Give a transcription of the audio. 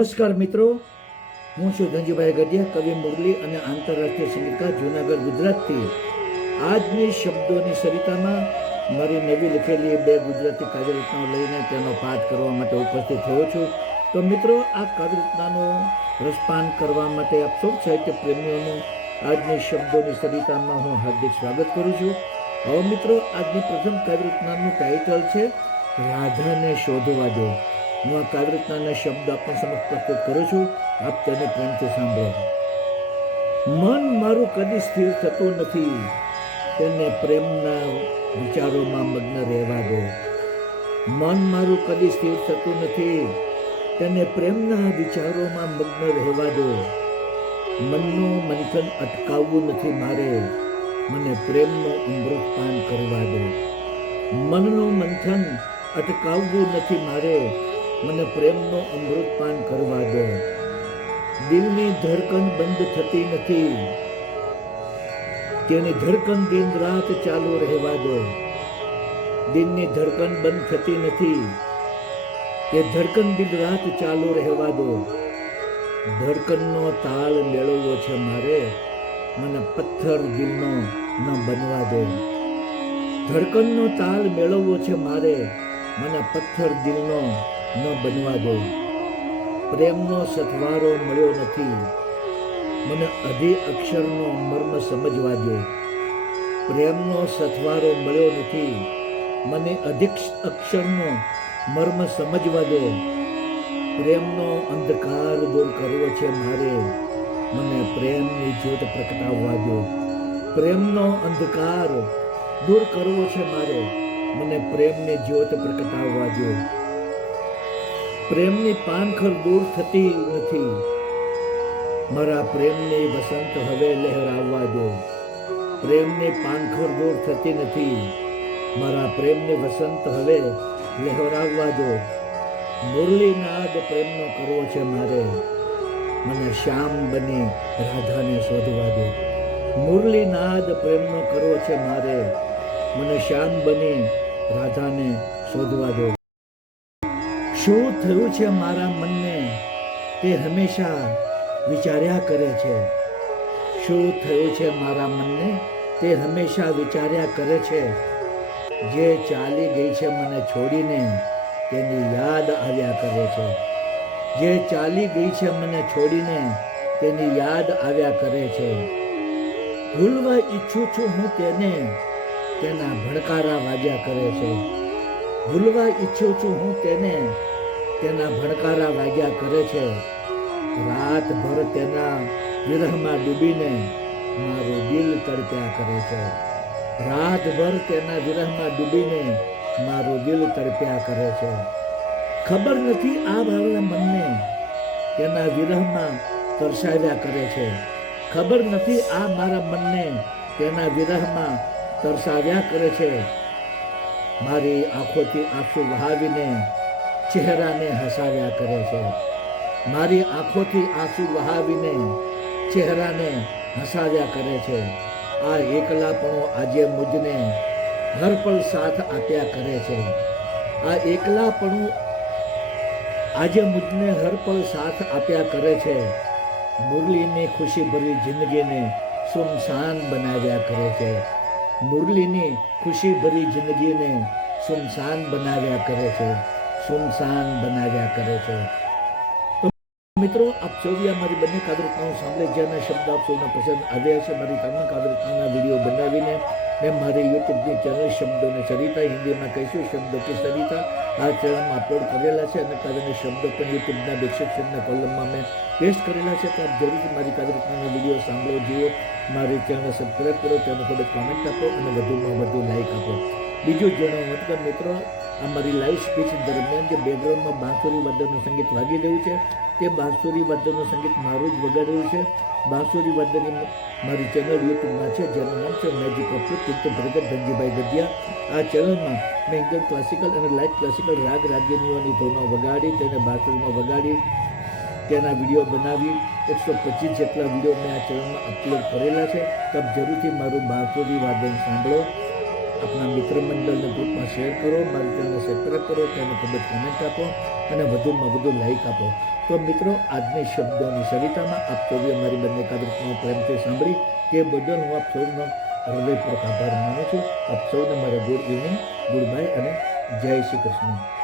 નમસ્કાર મિત્રો. હું છું ધનજીભાઈ ગઢિયા, કવિ મુરલી અને આંતરરાષ્ટ્રીય સંગીતકાર, જૂનાગઢ, ગુજરાતથી. આજની શબ્દોની સરિતામાં મારી નવી લખેલી બે ગુજરાતી કાવ્યરચનાઓ લઈને તેનો પાઠ કરવા માટે ઉપસ્થિત થયો છું. તો મિત્રો, આ કાવ્યરચનાનું રસપાન કરવા માટે આપ સૌ સાહિત્ય પ્રેમીઓનું આજની શબ્દોની સરિતામાં હું હાર્દિક સ્વાગત કરું છું. હવે મિત્રો, આજની પ્રથમ કાવ્યરચનાનું ટાઇટલ છે, રાધાને શોધવા દો. હું આ કાવ્યરચનાના શબ્દ આપને સમક્ષ પ્રસ્તુત કરું છું. આપ તેને પ્રેમથી સાંભળો. મન મારું કદી સ્થિર થતું નથી. તેને પ્રેમના વિચારોમાં મગ્ન રહેવા દો. મન મારું કદી સ્થિર થતું નથી. તેને પ્રેમના વિચારોમાં મગ્ન રહેવા દો. મનનું મંથન અટકાવવું નથી મારે. મને પ્રેમનું અમૃતપાન કરવા દો. મનનું મંથન અટકાવવું નથી મારે. મને પ્રેમનો અમૃતપાન કરવા દો. દિલની ધડકન બંધ થતી નથી. તેની ધડકન દિન રાત ચાલુ રહેવા દો. દિલની ધડકન બંધ થતી નથી. તે ધડકન દિન રાત ચાલુ રહેવા દો. ધડકનનો તાલ મેળવવો છે મારે. મને પથ્થર દિલનો ન બનવા દો. ધડકનનો તાલ મેળવવો છે મારે. મને પથ્થર દિલનો ન બનવા દો. પ્રેમનો સથવારો મળ્યો નથી. મને અધિ અક્ષરનો મર્મ સમજવા દો. પ્રેમનો સથવારો મળ્યો નથી. મને અધિક અક્ષરનો મર્મ સમજવા દો. પ્રેમનો અંધકાર દૂર કરવો છે મારે. મને પ્રેમની જ્યોત પ્રગટાવવા દો. પ્રેમનો અંધકાર દૂર કરવો છે મારે. મને પ્રેમની જ્યોત પ્રગટાવવા દો. પ્રેમની પાનખર દૂર થતી નથી. મારા પ્રેમની વસંત હવે લહેરાવવા દો. પ્રેમની પાનખર દૂર થતી નથી. મારા પ્રેમની વસંત હવે લહેરાવવા દો. મુરલીનાદ પ્રેમનો કરવો છે મારે. મને શ્યામ બની રાધાને શોધવા દો. મુરલીનાદ પ્રેમનો કરવો છે મારે. મને શ્યામ બની રાધાને શોધવા દો. શું થયું છે મારા મનને? તે હંમેશા વિચાર્યા કરે છે. શું થયું છે મારા મનને? તે હંમેશા વિચાર્યા કરે છે. જે ચાલી ગઈ છે મને છોડીને, તેની યાદ આવ્યા કરે છે. જે ચાલી ગઈ છે મને છોડીને, તેની યાદ આવ્યા કરે છે. ભૂલવા ઈચ્છું છું હું તેને, તેના ભણકારા વાગ્યા કરે છે. ભૂલવા ઈચ્છું છું હું તેને તેના ભણકારા વાગ્યા કરે છે. રાતભર તેના વિરહમાં ડૂબીને મારું દિલ તડપ્યા કરે છે. રાતભર તેના વિરહમાં ડૂબીને મારું દિલ તડપ્યા કરે છે. ખબર નથી આ ભાવના મનને તેના વિરહમાં તરસાવ્યા કરે છે. ખબર નથી આ મારા મનને તેના વિરહમાં તરસાવ્યા કરે છે. મારી આંખોથી આંસુ વહાવીને ચહેરાને હસાવ્યા કરે છે. મારી આંખોથી આંસુ વહાવીને ચહેરાને હસાવ્યા કરે છે. આ એકલાપણો આજે મુજને હર સાથ આપ્યા કરે છે. આ એકલાપણું આજે મુજને હર સાથ આપ્યા કરે છે. મુરલીની ખુશીભરી જિંદગીને સુમસાન બનાવ્યા કરે છે. મુરલીની ખુશીભરી જિંદગીને સુમસાન બનાવ્યા કરે છે. સુમસાન બનાવ્યા કરે છે. મિત્રો, આપ સૌએ મારી બંને કાદરતાઓ સાંભળે જેના શબ્દ આપ પસંદ આવ્યા છે, મારી તમામ કાદરતાઓના વીડિયો બનાવીને મેં મારી યુટ્યુબની ચેનલ શબ્દોને સરિતા હિન્દીમાં કહીશું, શબ્દો કે સરિતા, આ ચેનલમાં અપલોડ કરેલા છે અને કાદરની શબ્દો પણ યુટ્યુબના ડિસ્ક્રિપ્શનના કોલમમાં મેં પેસ્ટ કરેલા છે. તો આપ જરૂરથી મારી કાદરતાના વીડિયો સાંભળો, જુઓ, મારી ચેનલ સબસ્ક્રાઈબ કરો ચેનલ પર કોમેન્ટ આપો અને વધુમાં વધુ લાઇક આપો. બીજું જણાવો મતલબ મિત્રો આ મારી લાઈવ સ્પીચ દરમિયાન જે બેકગ્રાઉન્ડમાં બાંસુરી વાદનનું સંગીત વાગી રહ્યું છે, તે બાંસુરી વાદનનું સંગીત મારું જ વગાડ્યું છે. બાંસુરી વાદનની મારી ચેનલ યુટ્યુબમાં છે, જેનું નામ છે મેજિક ઓફ તીર્થ ભરગત ધનજીભાઈ ગઢિયા. આ ચેનલમાં મેં એકદમ ક્લાસિકલ અને લાઇટ ક્લાસિકલ રાગ રાગિનીઓની ધોનો વગાડી, તેને બાંસુરીમાં વગાડી, તેના વીડિયો બનાવી. એકસો પચીસ જેટલા વીડિયો મેં આ ચેનલમાં અપલોડ કરેલા છે. તબ જરૂરથી મારું બાંસુરી વાદન સાંભળો. આપણા મિત્ર મંડળને ગ્રુપમાં શેર કરો, મારી ચેનલને સબસ્ક્રાઈબ કરો, તેને ખૂબ કોમેન્ટ આપો અને વધુમાં વધુ લાઇક આપો. તો મિત્રો, આજની શબ્દોની સરિતામાં આપ સૌએ મારી બંને કાર્યક્રમો પ્રેમથી સાંભળી તે બદલ હું આપ સૌનો હૃદયપૂર્વક આભાર માનું છું. આપ સૌને મારા ગુડ ઇવનિંગ ગુડ બાય અને જય શ્રી કૃષ્ણ.